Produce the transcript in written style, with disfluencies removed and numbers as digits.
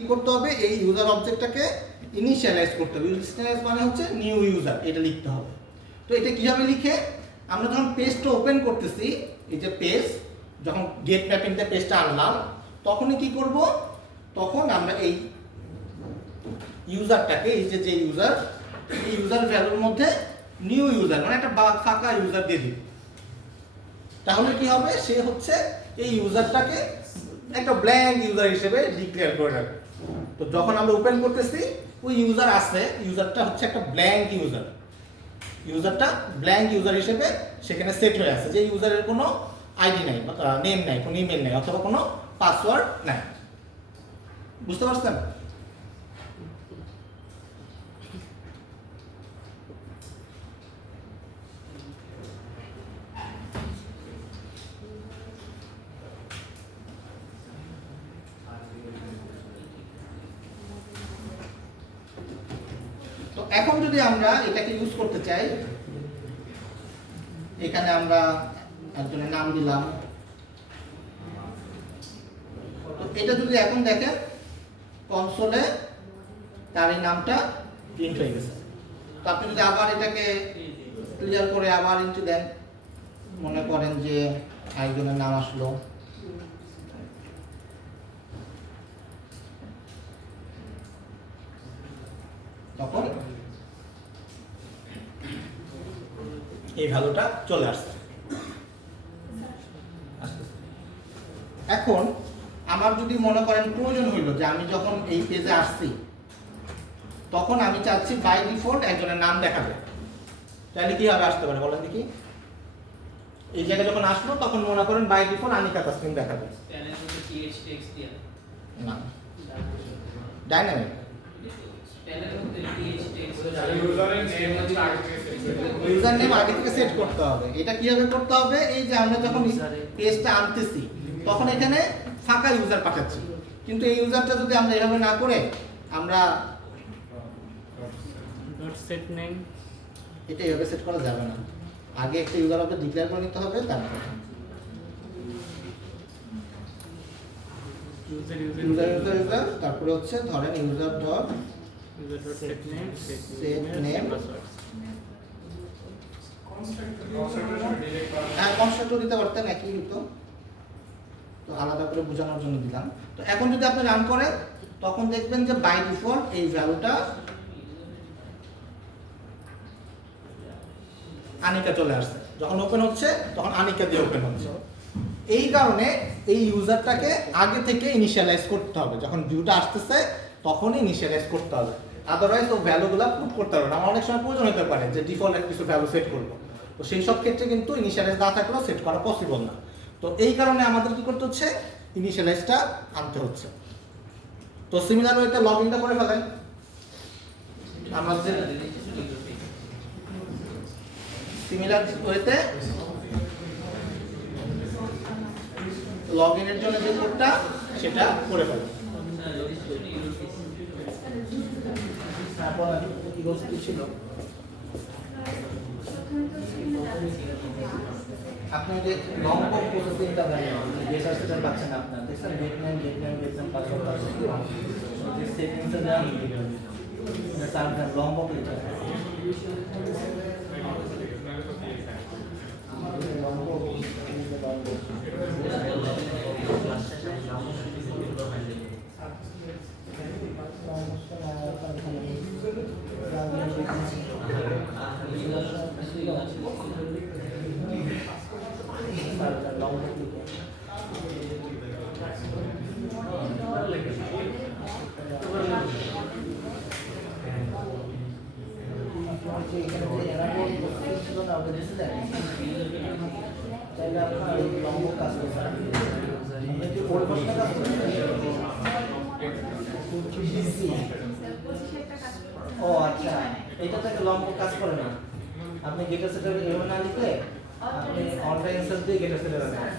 কি করতে হবে, এই ইউজার অবজেক্টটাকে ইনিশিয়ালাইজ করতে হবে। ইনিশিয়ালাইজ মানে হচ্ছে নিউ ইউজার, এটা লিখতে হবে। তো এটা কিভাবে লিখে, আমরা যখন পেজটা ওপেন করতেছি, এই যে পেজ, যখন গেট ম্যাপিংটা পেজটা আনলাম, তখনই কি করব, তখন আমরা এই ইউজারটাকে, এই যে ইউজার, এই ইউজার ভ্যালুর মধ্যে নিউ ইউজার মানে একটা ফাঁকা ইউজার দিয়ে দিই। তাহলে কি হবে, সে হচ্ছে এই ইউজারটাকে একটা ব্ল্যাঙ্ক ইউজার হিসেবে ডিক্লেয়ার করে রাখবে। তো যখন আমরা ওপেন করতেছি, ওই ইউজার আছে, ইউজারটা হচ্ছে একটা ব্ল্যাঙ্ক ইউজার, ইউজারটা ব্ল্যাঙ্ক ইউজার হিসেবে সেখানে সেট হয়ে আছে, যে ইউজারের কোনো আইডি নাই, নেম নাই, কোনো ইমেল নাই, অথবা কোনো পাসওয়ার্ড নাই। বুঝতে পারছেন? তো এখন যদি আমরা এটাকে ইউজ করতে চাই, এখানে আমরা একজনের নাম দিলাম। তো এটা যদি এখন দেখেন কনসোলে তার এই নামটা প্রিন্ট হয়ে গেছে। তো আপনি যদি আবার এটাকে ক্লিয়ার করে আবার ইনটু দেন, মনে করেন যে একজনের নাম আসলো, তখন এই ভ্যালুটা চলে আসছে। এখন আমার যদি মনে করেন প্রয়োজন হইল যে আমি যখন এই পেজে আসছি, তখন আমি চাচ্ছি বাই ডিফল্ট একজনের নাম দেখাবে, তাহলে কিভাবে আসতে পারে বলেন দেখি? এই জায়গায় যখন আসলো, তখন মনে করেন বাই ডিফল্ট আনিকা তাসলিম দেখাবে না, ডাইনামিক ইউজার নেম আগে থেকে সেট করতে হবে। এটা কিভাবে করতে হবে, এই যে আমরা যখন পেজটা আনতেছি, তখন এখানে ফাঁকা ইউজার পাঠাচ্ছি, কিন্তু এই ইউজারটা যদি আমরা এভাবে না করে আমরা সেট নেম, এটা এভাবে সেট করা যাবে না। আগে একটা ইউজার অবজেক্ট ডিক্লেয়ার করে নিতে হবে, তারপর ইউজার তারপরে হচ্ছে ধরেন ইউজার ডট সেট নেম, হ্যাঁ কনস্ট্রাক্টর দিতে পারতেন, একই হতো, তো আলাদা করে বোঝানোর জন্য দিলাম। তো এখন যদি আপনি রান করেন, তখন দেখবেন যে বাই ডিফল্ট এই ভ্যালুটা আনিকা চলে আসছে। যখন ওপেন হচ্ছে, তখন আনিকা দিয়ে ওপেন হচ্ছে। এই কারণে এই ইউজারটাকে আগে থেকে ইনিশিয়ালাইজ করতে হবে, যখন ভিউটা আসতেছে তখনই ইনিশিয়ালাইজ করতে হবে, আদারওয়াইজ ও ভ্যালুগুলো পুট করতে পারবে না। আমার অনেক সময় প্রয়োজন হতে পারে যে ডিফল্ট একটা কিছু ভ্যালু সেট করব, তো সেই সব ক্ষেত্রে কিন্তু ইনিশিয়ালাইজ না থাকলেও সেট করা পসিবল না। তো এই কারণে আমাদের কি করতে হচ্ছে, ইনিশিয়ালাইজটা আনতে হচ্ছে। তো সিমিলার ওয়েতে লগইনটা করে ফেলেন। আমাদের সিমিলার ওয়েতে লগইনের জন্য যে কোডটা, সেটা করে ফেলেন। আপনি যে লং ফর্ম প্রসেসিংটা জানেন, ডেটা সেটার পাচ্ছেন আপনার, দেখছেন ডেট নেম পাসওয়ার্ড যে সেটিংসে যান, এটা সার্ভার লং ফর্ম লিখা ও আচ্ছা, এটা তো একটা লম্ব কাজ করে না। আপনি গেটার সেটার এভাবে না লিখে আপনি অনলাইন সার্চ দিয়ে গেটার সেটার আনেন।